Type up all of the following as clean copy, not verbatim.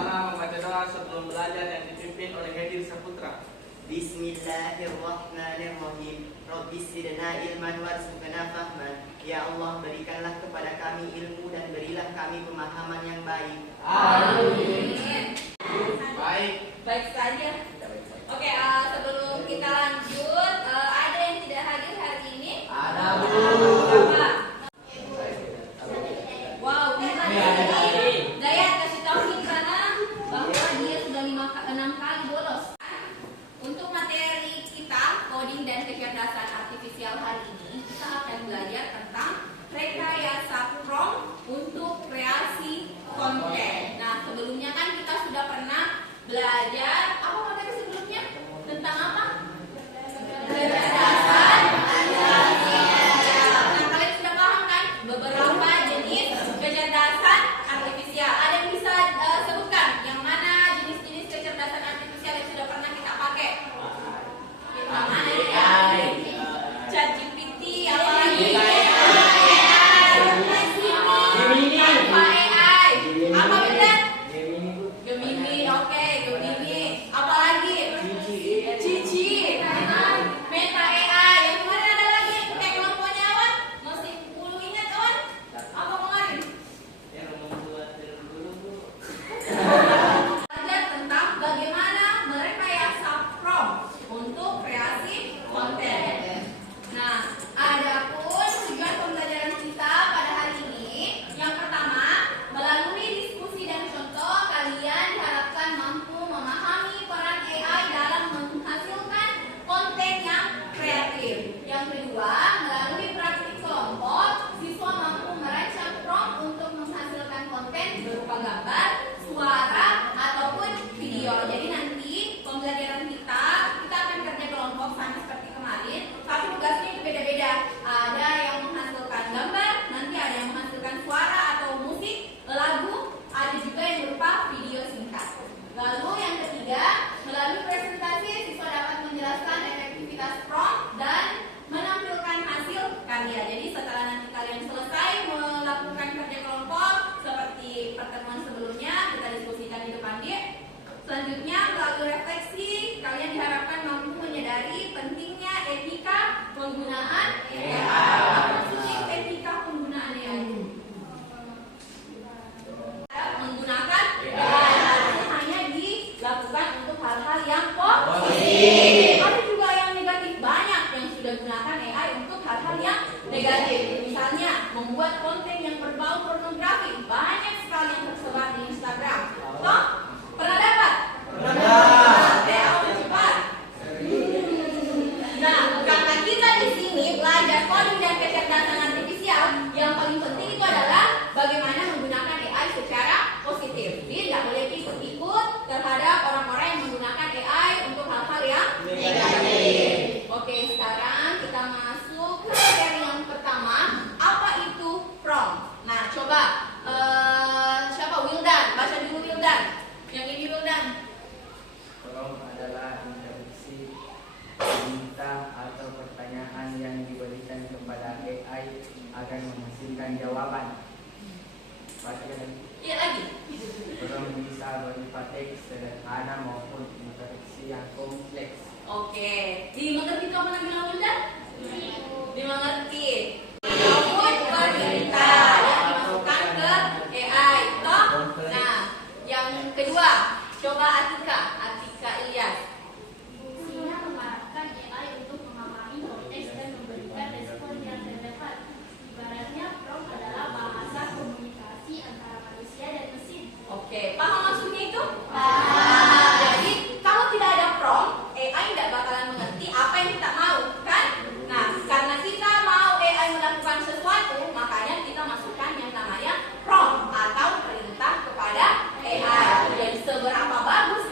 bersama membaca doa sebelum belajar yang dipimpin oleh Hedir Saputra. Bismillahirrahmanirrahim. Rabbis zidna ilman warzuqna fahman. Ya Allah, berikanlah kepada kami ilmu dan berilah kami pemahaman yang baik. Amin. Baik saja. Oke, sebelum kita lanjut, ada yang tidak hadir hari ini? Ada, Bu. Siapa? Wow, bisa nih. Dayat kasih tahu di sana bahwa dia sudah 6 kali bolos. Untuk materi kita, coding dan kecerdasan artifisial hari ini, kita akan belajar tentang rekayasa prompt untuk kreasi konten. Nah, sebelumnya kan kita sudah pernah belajar apa materi sebelumnya? Tentang apa? Kecerdasan artifisial. Nah, kalian sudah paham kan beberapa jenis kecerdasan artifisial? Ada yang bisa sebutkan yang mana jenis-jenis kecerdasan artifisial yang sudah pernah kita pakai? Yang mana ya? ChatGPT, apa lagi? Apa benar? Gemini, oke, Gemini. Apalagi? Cici. Meta AI. Yang kemarin ada lagi yang pakai kelompoknya Awan. Masih perlu ingat Awan? Apa kemarin? Yang membuat dulu. Belajar tentang bagaimana merekayasa prompt untuk kreasi konten. Nah, adapun tujuan pembelajaran kita pada hari ini, yang pertama, melalui diskusi dan contoh, kalian diharapkan mampu memahami peran AI dalam menghasilkan konten yang kreatif. Yang kedua, melalui praktik kelompok, siswa mampu merancang prompt untuk menghasilkan konten berupa gambar, suara, ataupun video. Jadi nanti pembelajaran kita akan kerja kelompok sama seperti kemarin, tapi tugasnya itu beda-beda. Ada yang menghasilkan gambar, nanti ada yang menghasilkan suara atau musik, lagu, ada juga yang berupa video singkat. Lalu yang ketiga, melalui presentasi siswa dapat menjelaskan efektivitas prompt dan menampilkan hasil karya. Jadi setelah nanti kalian selesai melakukan kerja kelompok seperti pertemuan sebelumnya, kita diskusikan di depan dia. Selanjutnya, melalui refleksi, kalian diharapkan mampu menyadari pentingnya etika penggunaan AI. Apa maksudnya etika penggunaan AI? Menggunakan AI hanya dilakukan untuk hal-hal yang positif. Ada juga yang negatif, banyak yang sudah gunakan AI untuk hal-hal yang negatif. Misalnya, membuat konten yang berbau pornografi, banyak sekali yang tersebar di Instagram. Toh, pernah dapat? Cepat. Nah, karena kita di sini belajar coding dan kecerdasan artifisial, yang paling penting itu adalah bagaimana menggunakan AI secara positif. Jadi tidak boleh ikut-ikut terhadap orang-orang yang menggunakan AI untuk hal-hal yang negatif. Oke, sekarang kita masuk ke materi yang pertama. Apa itu prompt? Nah, coba siapa? Wildan, baca dulu Wildan. Yang ini Wildan. Prompt adalah instruksi, perintah atau pertanyaan yang diberikan kepada AI agar menghasilkan jawaban. Baca lagi. Iya lagi. Prompt bisa berupa teks sederhana maupun instruksi yang kompleks. Oke, dimengerti itu apa namanya Wildan? Dimengerti. Maupun perintah yang dimasukkan ke AI. Toh? Nah, yang kedua, coba Atika Ilyas. Fungsinya mengarahkan AI untuk memahami konteks dan memberikan respon yang relevan. Ibaratnya prompt adalah bahasa komunikasi antara manusia dan mesin. Oke, paham maksudnya itu? Paham. Jadi kalau tidak ada prompt, AI tidak bakalan mengerti apa yang kita mau, kan? Nah, karena kita mau AI melakukan sesuatu, makanya kita masukkan yang namanya prompt atau perintah kepada AI. Dan seberapa bagus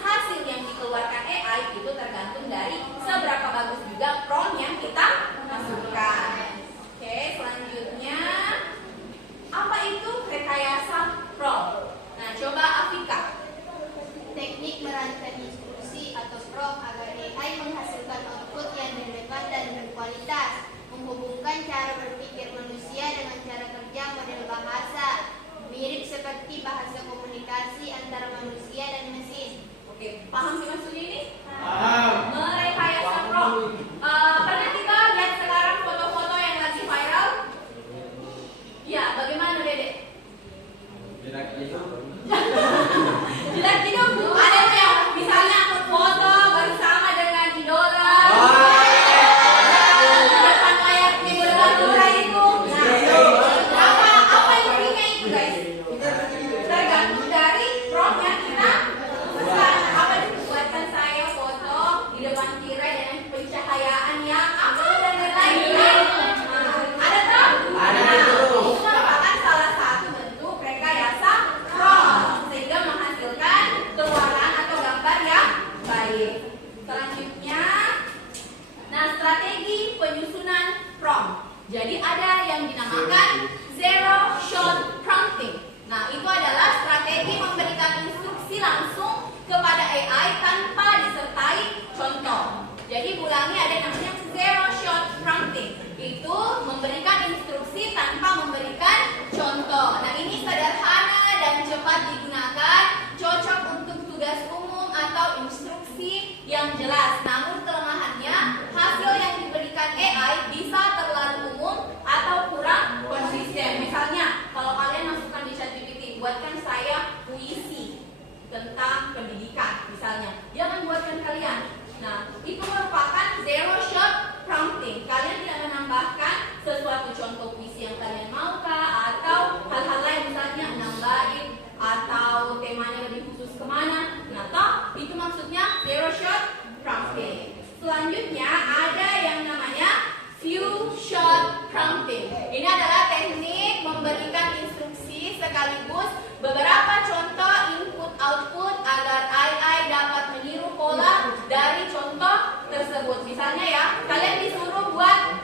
tanpa memberikan contoh. Nah, ini sederhana dan cepat digunakan, cocok untuk tugas umum atau instruksi yang jelas. Namun kelemahannya, hasil yang diberikan AI bisa terlalu umum atau kurang konsisten. Misalnya, kalau kalian masukkan di ChatGPT, buatkan saya puisi tentang pendidikan misalnya, dia akan buatkan kalian. Nah, itu merupakan zero shot prompting. Kalian tidak menambahkan sesuatu contoh puisi yang kalian mau kah, atau hal-hal lain misalnya 6 bait atau temanya lebih khusus kemana. Nah, toh itu maksudnya zero shot prompting. Selanjutnya ada yang namanya few shot prompting. Ini adalah teknik memberikan instruksi sekaligus beberapa contoh input output agar AI dapat meniru pola dari contoh tersebut. Misalnya ya, kalian disuruh buat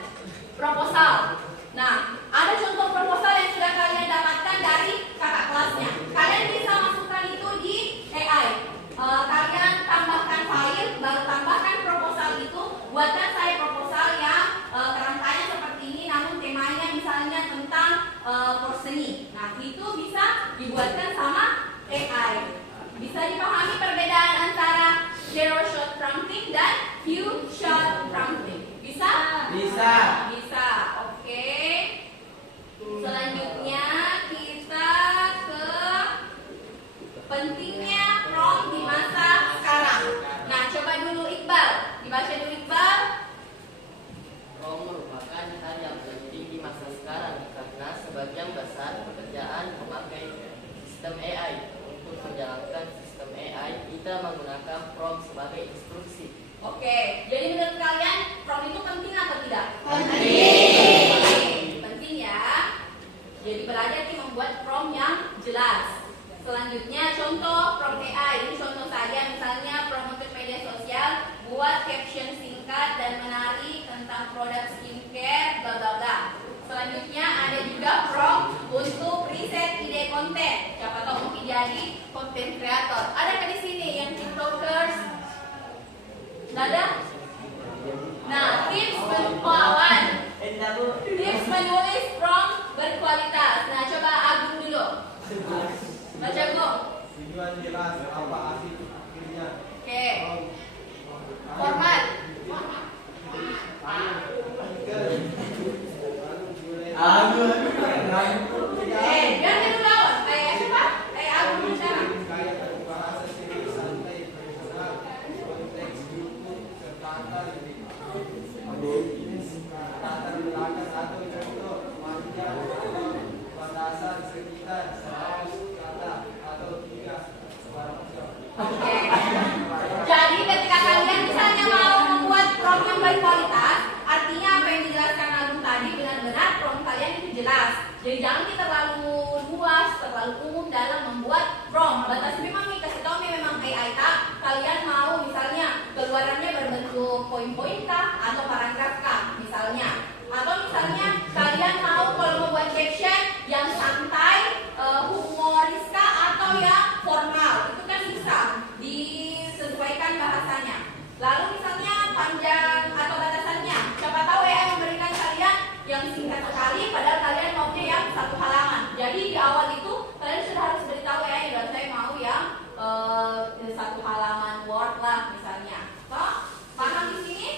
proposal. Nah, ada contoh proposal yang sudah kalian dapatkan dari kakak kelasnya. Kalian bisa masukkan itu di AI. Kalian tambahkan file, baru tambahkan proposal itu. Buatkan saya proposal yang kerangkanya seperti ini, namun temanya misalnya tentang porseni. Nah, itu bisa dibuatkan sama AI. Bisa dipahami perbedaan antara zero shot prompting dan few shot prompting? Bisa? Bisa. Bisa. Oke. Selanjutnya kita ke pentingnya prompt di masa sekarang. Nah, coba dulu Iqbal. Dibaca dulu Iqbal. Prompt merupakan hal yang penting di masa sekarang karena sebagian besar pekerjaan memakai sistem AI. Untuk menjalankan sistem AI, kita menggunakan prompt sebagai instruksi. Oke, jadi menurut kalian prompt itu penting atau tidak? Penting. Penting ya. Jadi belajar nih membuat prompt yang jelas. Selanjutnya contoh prompt AI. Ini contoh saja, misalnya prompt untuk media sosial, buat caption singkat dan menarik tentang produk skincare, bla bla bla. Selanjutnya ada juga prompt untuk riset ide konten. Siapa tahu mungkin jadi konten kreator. Ada di sini yang TikTokers? Ada? Nah, tips berkawan. Tips menulis prompt berkualitas. Nah, coba Agung dulu. Baca Agung. Tujuan jelas apa arti pikirnya. Oke. Format. Biar dulu lawan. Kayak siapa? Kayak Agung bicara. Kayak berbahasa sendiri santai, personal, konteks buku, serta latar belakang atau contoh, manja, batasan sekitar 100 kata atau 3 sebarang. Oke. Jadi ketika kalian misalnya mau membuat prompt yang berkualitas, artinya apa yang dijelaskan Agung tadi benar-benar prompt kalian itu jelas. Jadi jangan terlalu luas, terlalu umum dalam membuat prompt. Batas memang nih, kasih tahu nih memang AI kah? Kalian mau misalnya keluarannya berbentuk poin-poin kah atau paragraf kah misalnya? Atau misalnya kalian mau kalau membuat caption yang santai, humoris kah atau yang formal? Itu kan bisa disesuaikan bahasanya. Lalu misalnya panjang atau batasannya, siapa tahu AI memberikan kalian yang singkat sekali padahal kalian maunya yang 1 halaman. Jadi di awal itu kalian sudah harus beritahu AI dan saya mau yang 1 halaman Word lah misalnya. Toh, paham di sini?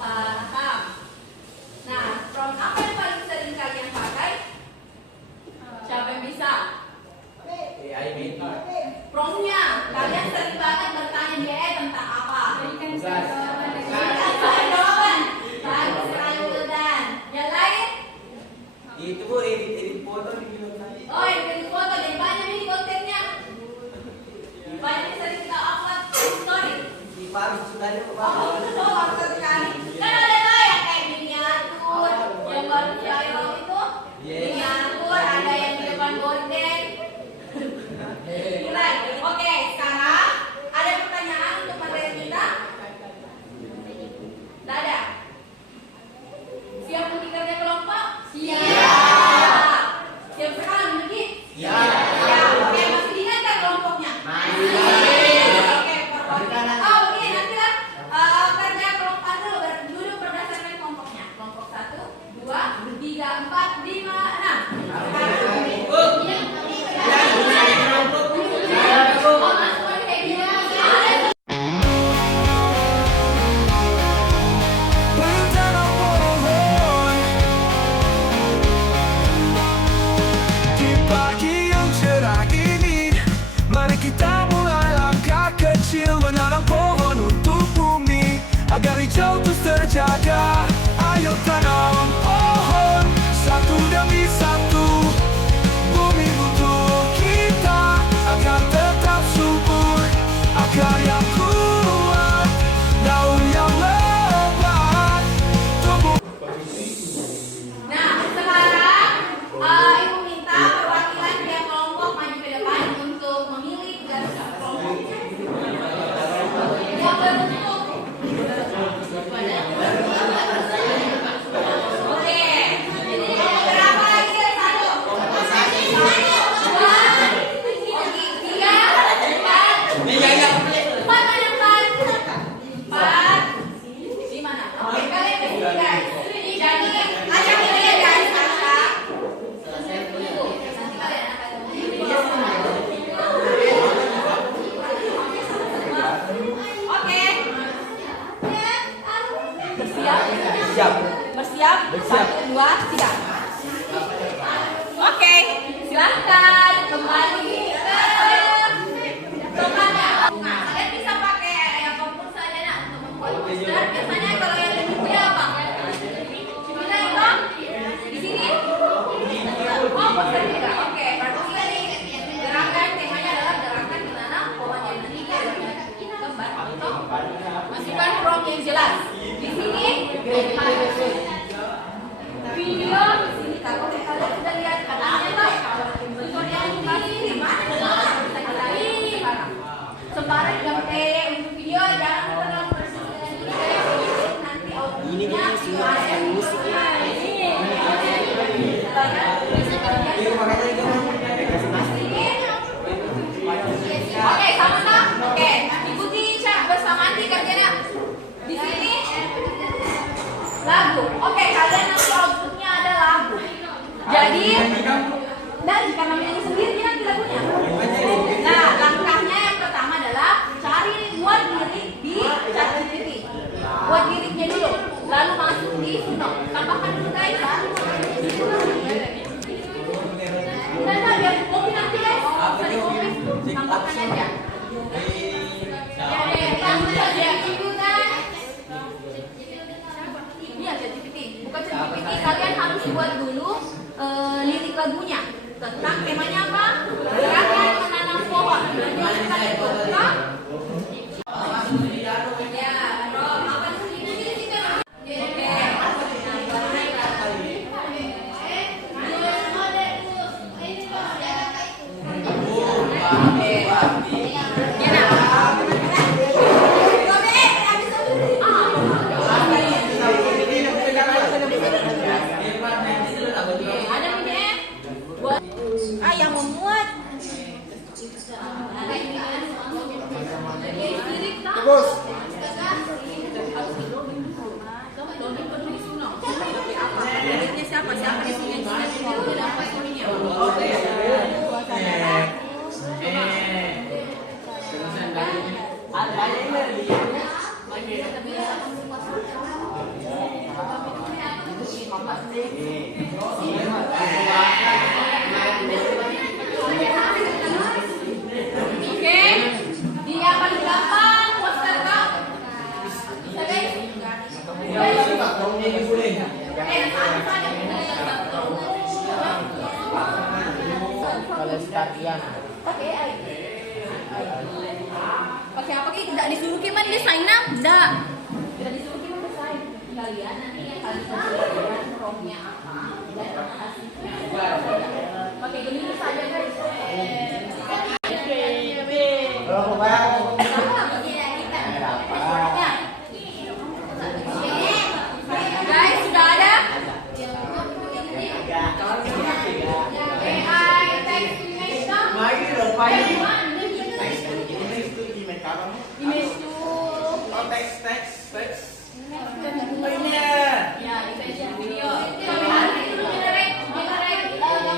Paham. Nah, prompt apa yang paling sering kalian pakai? Siapa yang bisa? AI Meti. Promptnya, kalian sering banget bertanya di AI tentang apa? Berikan jawaban. Bagus sekali Wildan. Yang lain? Itu bu edit foto di film tadi. Oh, edit foto. Jadi banyak ini kontennya. Banyak yang sering kita upload story. Di Paris sudah ada Oh, betul. Waktu sekali. Kan ada lah yang kayak miniatur. Yang baru viral itu. Miniatur. Ada yang di depan gorden. Mulai. Oke, sekarang ada pertanyaan untuk materi kita? Tidak ada. Siap untuk kerja kelompok? Siap. Siap sekali, Megi? Siap. Oke, masih diingat kan kelompoknya? Masih. Oke, performa. Oh, ini nanti lah kerja Lagu. Oke, kalian nanti outputnya ada lagu. Jadi, nah jika namanya sendiri nanti lagunya. Nah, langkahnya yang pertama adalah buat lirik di ChatGPT. Buat liriknya dulu, lalu masuk di Suno. Tambahkan dulu guys. Udah biar kopi nanti guys. Bisa kopi. Tambahkan aja. Ya, langsung saja ibu guys. Iya ChatGPT. Bukan ChatGPT, kalian harus buat dulu lirik lagunya. Tentang temanya apa? Gerakan menanam pohon. Jadi kalian buat yang memuat Bos. siapa di sini? Oke, dia paling gampang poster kau. Bisa guys? Pakai apa ki? Tidak disuruh kiman desain nah? Tidak. Tidak disuruh kiman desain. Kalian nanti yang kalian sesuaikan romnya apa dan hasilnya. Pakai gini saja guys. Kalau bayar Guys, sudah ada? AI text image kah? Image to ya, image video. Generate ya,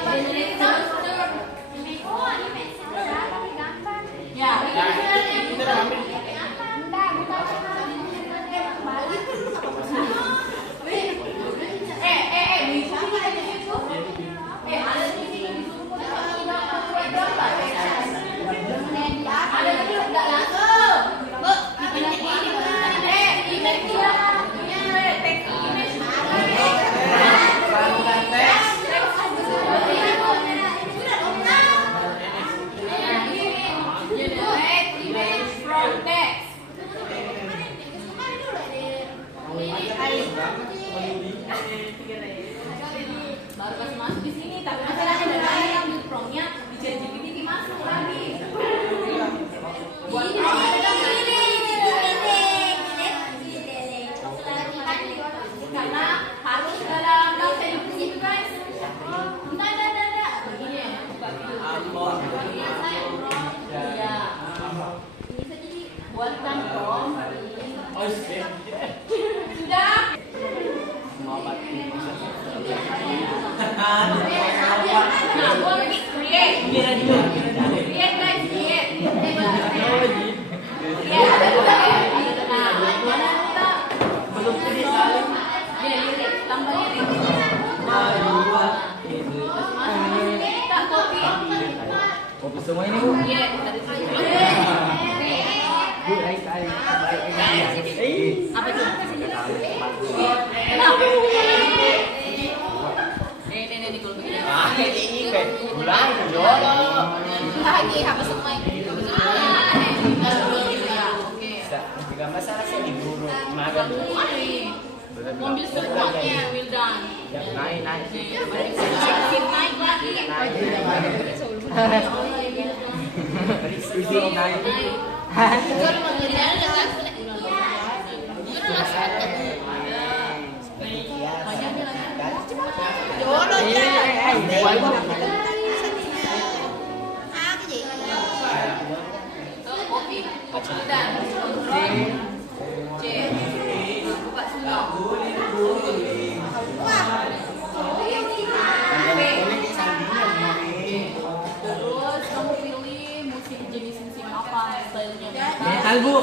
baru pas masuk di sini, tapi masalahnya adalah yang di promnya di ChatGPT masuk lagi. Buat karena harus dalam bahasa Inggris guys. Enggak. Begini ya, buka video. Ya. Ini jadi buatkan prom. Sudah. Nah, buat create guys, create. Tambah lirik. Kita copy. Kopi semua ini, Bu. Iya, Bu, apa itu? Ini kalau begini. ini kan bulan jodoh. Lagi apa semua ini? Oke. Jika masalah saya diburu makan. Mobil semuanya will done. Naik. Naik lagi. Buka semua. Metal bu.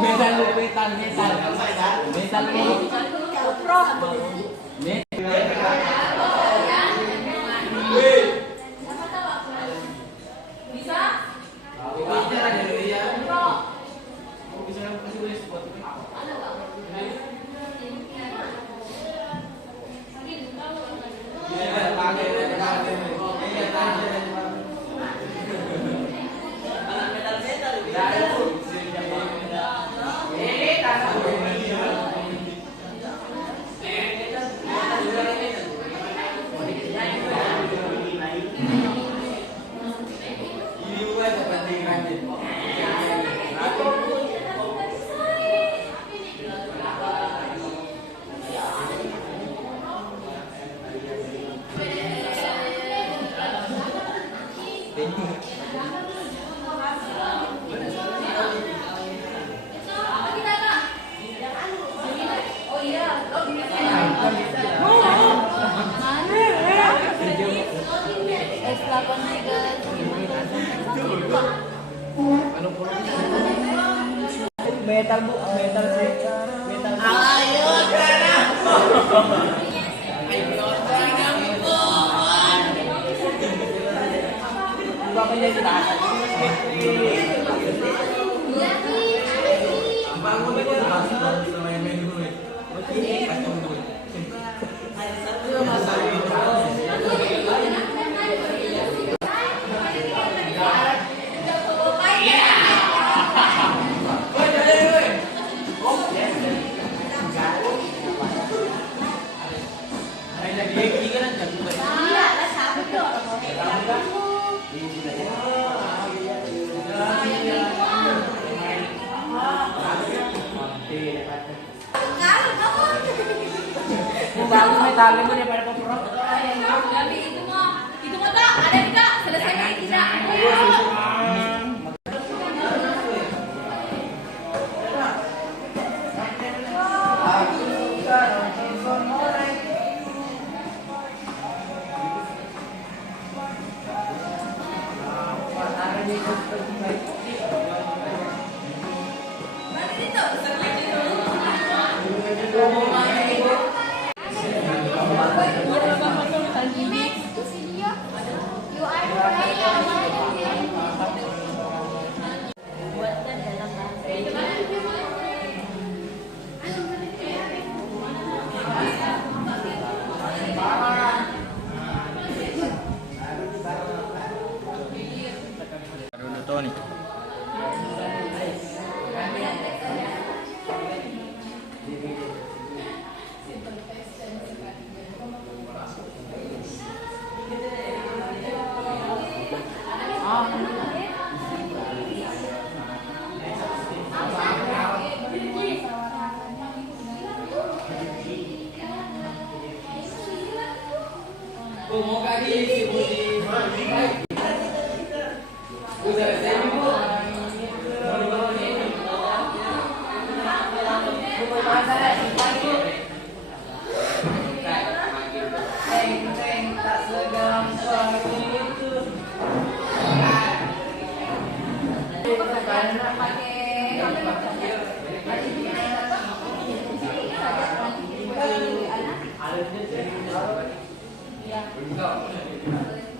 Metal bu, metal, metal. Metal bu. Bisa? Oh iya, lo Metal bu, metal sih. Metal. Bapak jadi tahan. Bangun aja. Bangun metal itu daripada poprok. Tapi itu mah tak ada tidak selesainya tidak. Buatkan dalam bahasa Indonesia. Tony.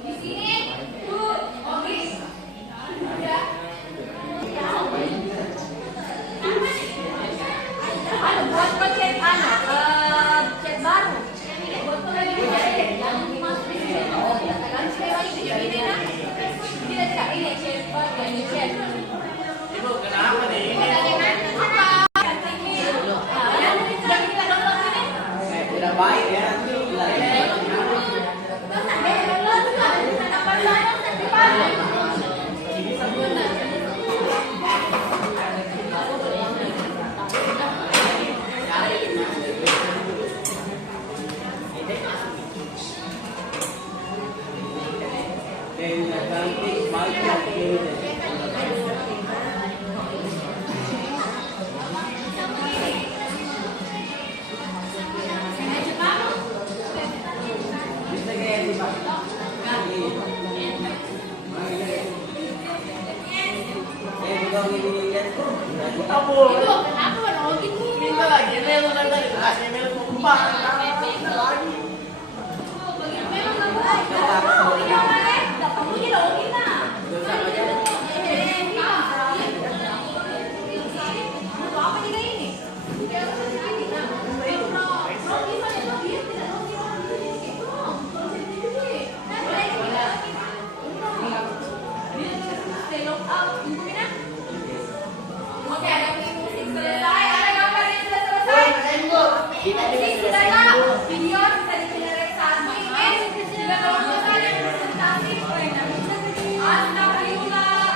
Di sini, oke. Buat chat chat baru. Yang dimasukin di sini. Kan sekarang itu jadi ini nah. Tidak ini chat baru ini chat. Ibu, kenapa nih? Tidak baik ya. Bisa Itu kenapa warna gitu? Minta lagi, Mel udah tadi. Mel kumpah. Oke, ada musik selesai, ada gambar yang sudah selesai. Musik sudah ya, video bisa difinalisasi. Juga kalau misalnya presentasi, astagfirullah.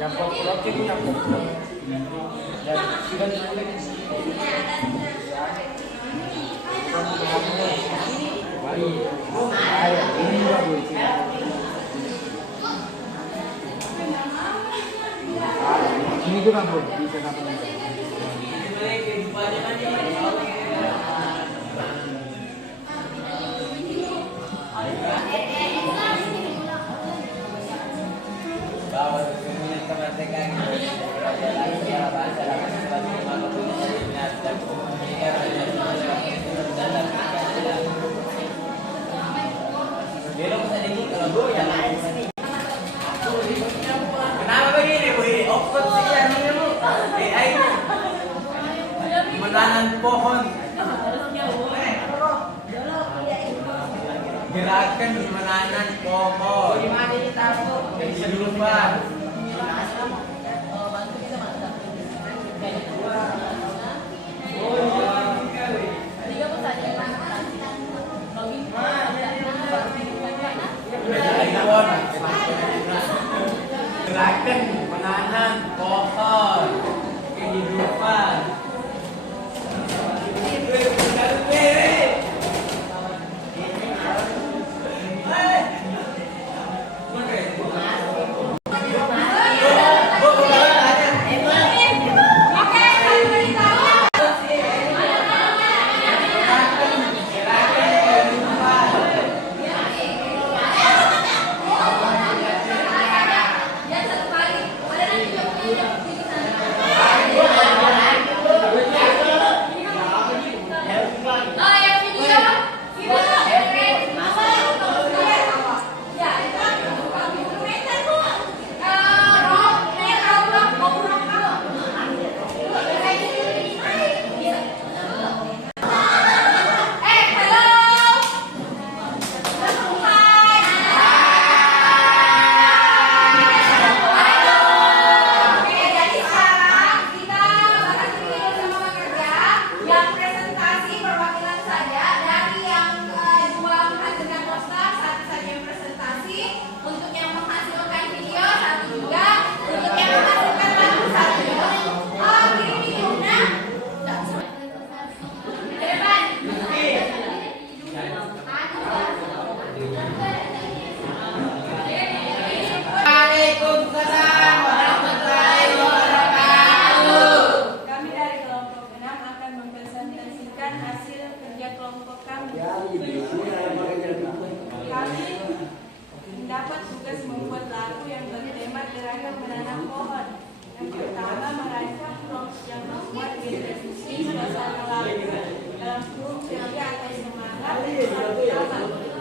Yang pokok itu yang pokok. Dan sudah ini juga Bu. Ini juga Bu, bisa namanya. Kenapa begini Bu? Ini Oxford sih ya namanya Bu. AI. Menanam pohon. Gerakan menanam pohon. Kehidupan. Gerakan menanam pohon kehidupan. mendapat tugas membuat lagu yang bertema gerakan menanam pohon. Yang pertama merancang prompt yang membuat deskripsi suasana lagu dalam kurung ceria atau semangat yang pertama.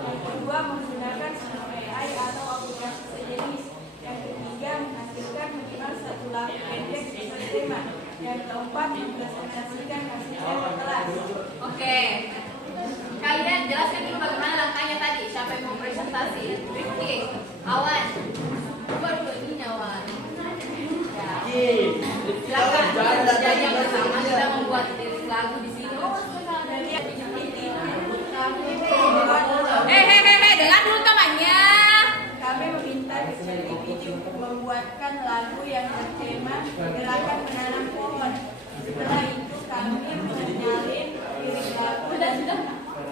Yang kedua menggunakan sistem AI atau aplikasi sejenis. Yang ketiga menghasilkan minimal satu lagu pendek sesuai tema. Yang keempat mempresentasikan hasilnya ke kelas. Oke. Kalian jelaskan dulu bagaimana langkahnya tadi. Siapa yang mau presentasi? Rifki, Awan. Baru ini Awan. Silakan kerjanya bersama kita membuat lirik lagu di sini. bertema gerakan menanam pohon. Setelah itu kami menyalin lirik lagu dan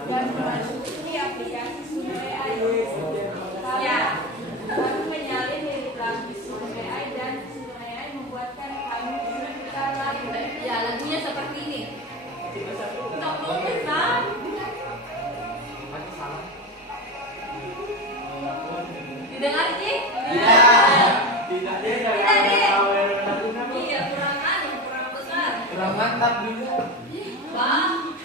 memasuki aplikasi Suno AI. Kami menyalin lirik lagu Suno AI dan Suno AI membuatkan kami berputar lagu. Ya, lagunya seperti ini. Tolong besar. Didengar sih? Tidak deh, Iya, kurang besar. kurang mantap juga. Bang.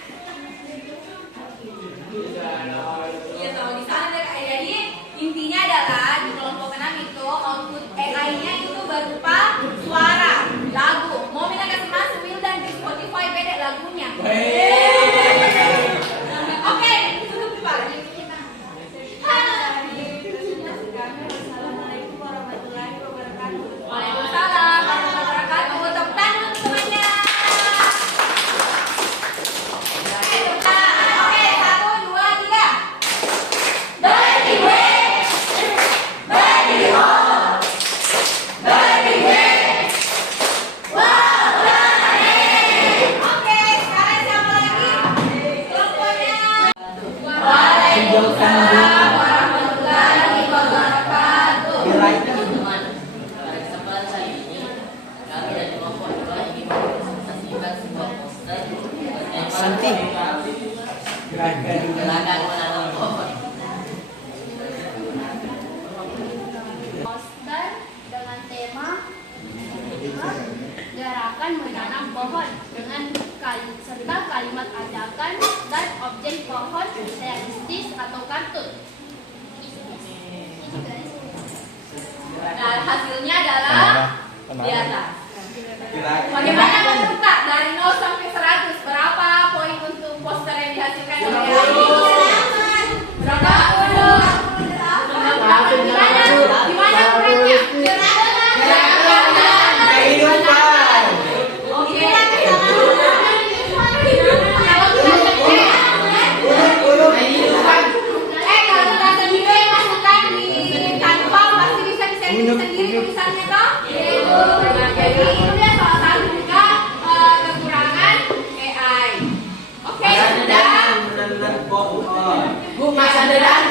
Iya, tahu di sana ada kayak jadi intinya adalah di kelompok 6 itu output AI-nya itu berupa suara, lagu. Mau minta kasih masuk dan di Spotify beda lagunya. Oke, tutup kepala. Assalamualaikum warahmatullahi wabarakatuh. Waalaikumsalam warahmatullahi wabarakatuh. Tepuk tangan untuk semuanya. Oke, oke, 1, 2, 3. Berdiri, berdiri, berdiri. Oke, sekarang siapa lagi? Kelompoknya. Waalaikumsalam warahmatullahi wabarakatuh. Teman-teman, pada kesempatan kali ini kami dari kelompok 2 ingin mempresentasikan sebuah poster bertema gerakan menanam pohon. Poster dengan tema gerakan menanam pohon dengan serta kalimat ajakan dan objek pohon realistis atau kartun. Nah, hasilnya adalah di atas. Bagaimana menurut Kak? Dari 0 sampai 100, berapa poin untuk poster yang dihasilkan oleh AI? Berapa? Gimana kurangnya? Kehidupan. Oke. Kalau bahasa video yang masukkan di Canva pasti bisa disetting sendiri tulisannya toh? Nah, jadi itu dia salah satu juga kekurangan AI. Oke, sudah. Menanam pohon. Bu, masa dedan.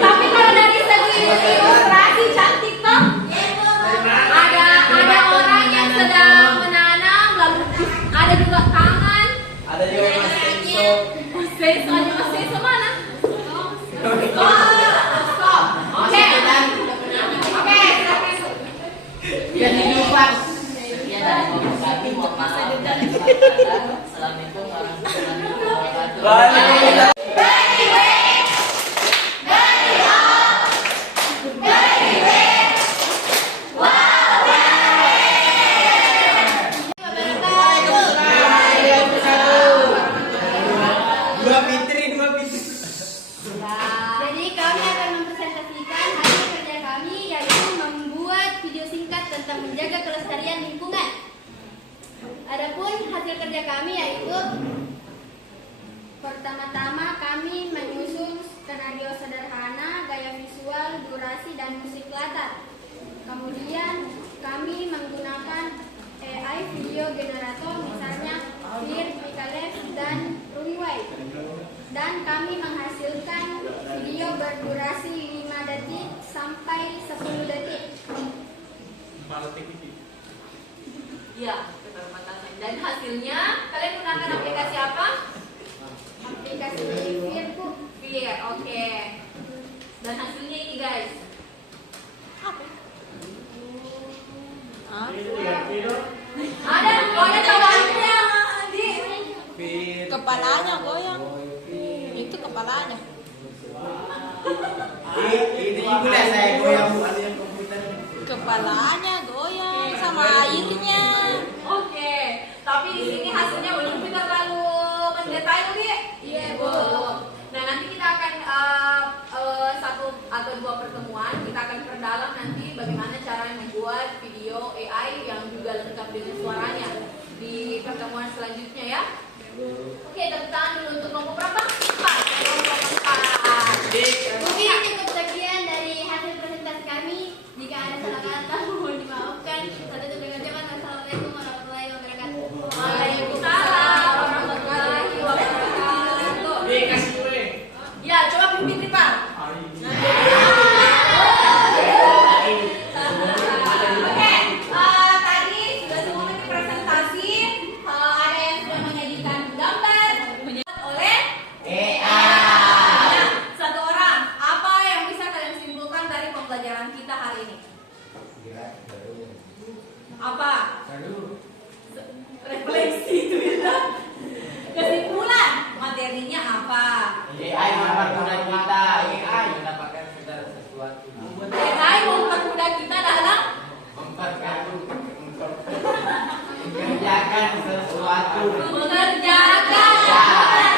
Tapi kalau dari segi ilustrasi cantik toh? Ada orang yang sedang menanam, lalu ada juga tangan. Ada juga yang masih Seso aja Mas Seso mana? Stop. Oke. Oke. Kehidupan. Sekian dari kelompok kami, mohon maaf. Assalamualaikum warahmatullahi wabarakatuh. Dua fitri. Jadi kami akan mempresentasikan hasil kerja kami yaitu membuat video singkat tentang menjaga kelestarian lingkungan. Adapun hasil kerja kami yaitu pertama-tama kami menyusun skenario sederhana, gaya visual, durasi dan musik latar. Kemudian kami menggunakan AI video generator misalnya Clear, Picalex dan Runway. Dan kami menghasilkan video berdurasi 5 detik sampai 10 detik. Iya, keterbatasan. Dan hasilnya kalian gunakan aplikasi apa? Aplikasi Virku. Clear, oke. Dan hasilnya ini guys. Ada pokoknya tawarannya di Kepalanya goyang. Itu kepalanya. Ini juga saya goyang bukan yang komputer. Kepalanya goyang sama airnya. Oke, tapi di sini hasilnya belum terlalu mendetail nih. Iya, belum. Nah, nanti kita akan 1 atau 2 pertemuan kita akan perdalam nanti bagaimana cara membuat video AI yang juga lengkap dengan suaranya di pertemuan selanjutnya ya. Oke, tepuk tangan dulu untuk kelompok berapa? 4. Kelompok 4. Mungkin cukup sekian dari Assalamualaikum warahmatullahi wabarakatuh. Waalaikumsalam warahmatullahi wabarakatuh. Kasih gue. Ya, coba pimpin Pak. Oke, tadi sudah semua ini presentasi. Ada yang sudah menyajikan gambar oleh AI. satu orang. Apa yang bisa kalian simpulkan dari pembelajaran kita hari ini? Apa? Refleksi itu ya. Kesimpulan materinya apa? AI mempermudah kita mendapatkan segala sesuatu. AI mempermudah kita dalam Mengerjakan sesuatu. mengerjakan.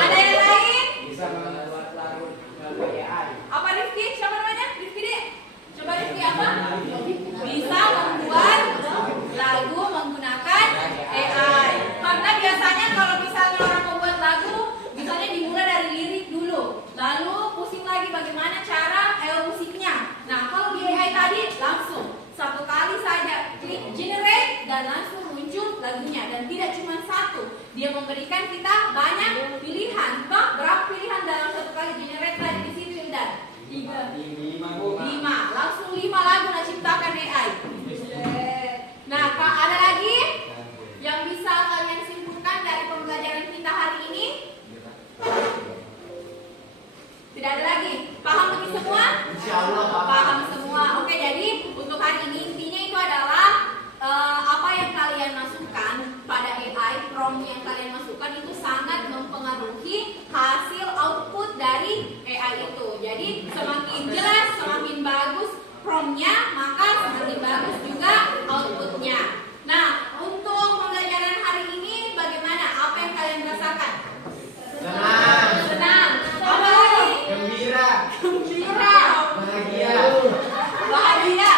Ada yang lain? Bisa membuat lagu melalui AI. Apa Rifki? Siapa namanya? Rifki deh. Coba Rifki apa? Bisa membuat lagu menggunakan AI. Karena biasanya kalau misalnya orang membuat lagu, misalnya dimulai dari lirik dulu, lalu pusing lagi bagaimana cara musiknya. Nah, kalau di AI tadi langsung satu kali saja klik generate dan langsung muncul lagunya, dan tidak cuma satu. Dia memberikan kita banyak pilihan. Bang, berapa pilihan dalam satu kali generate tadi di situ Indah? 5. Langsung 5 lagu nak ciptakan AI. Nah, Kak, ada lagi yang bisa kalian simpulkan dari pembelajaran kita hari ini? Tidak ada lagi. Paham lagi semua? Insyaallah Paham semua. Oke, jadi untuk hari ini intinya itu adalah apa yang kalian masukkan pada AI, prompt yang kalian masukkan itu sangat mempengaruhi hasil output dari AI itu. Jadi semakin jelas, semakin bagus promptnya, maka semakin bagus juga outputnya. Nah, untuk pembelajaran hari ini bagaimana? Apa yang kalian rasakan? Senang. Senang. Apa lagi? Gembira. Gembira. Bahagia. Bahagia.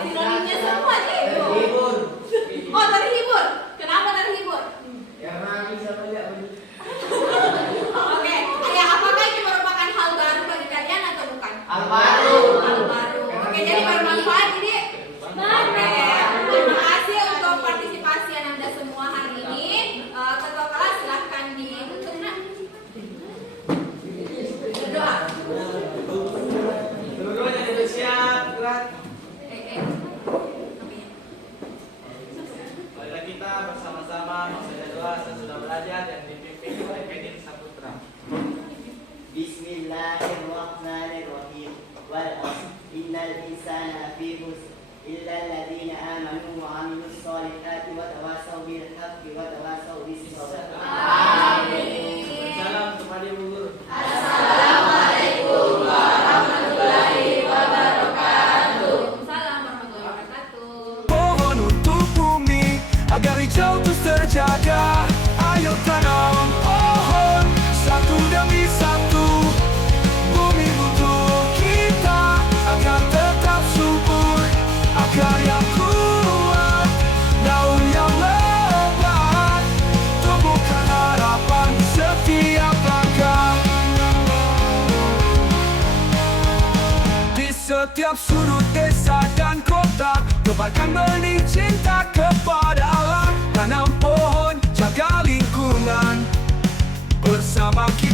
Sinonimnya semua sih. Terhibur. Oh, terhibur. Kenapa terhibur? Karena bisa melihat. Oke. Ya, apakah ini merupakan hal baru bagi kalian atau bukan? Hal baru. Hal baru. Oke, jadi bermanfaat ini. Oke. Terima kasih untuk partisipasian Anda semua hari ini. Ketua kelas silahkan ditutup nak. Berdoa. Dua-duanya itu siap, gerak. Marilah kita bersama-sama membaca doa sesudah belajar yang dipimpin oleh Kedin Saputra. Bismillahirrahmanirrahim. Wal 'ashr innal insana lafi khusr illa alladziina aamanu wa 'amilus shalihati wa tawassaw bil haqqi wa tawassaw bis sabr. Amin. Salam kepada Ibu Guru. Assalamualaikum warahmatullahi wabarakatuh. Waalaikumsalam warahmatullahi wabarakatuh. Mohon untuk bumi agar hijau terus terjaga. Ayo tanam pohon satu demi satu. Bumi butuh kita agar tetap subur. Akar yang kuat, daun yang lebat, tumbuhkan harapan di setiap langkah. Di setiap sudut desa dan kota, tebarkan benih cinta kepada alam. Tanam pohon, jaga lingkungan. Bersama kita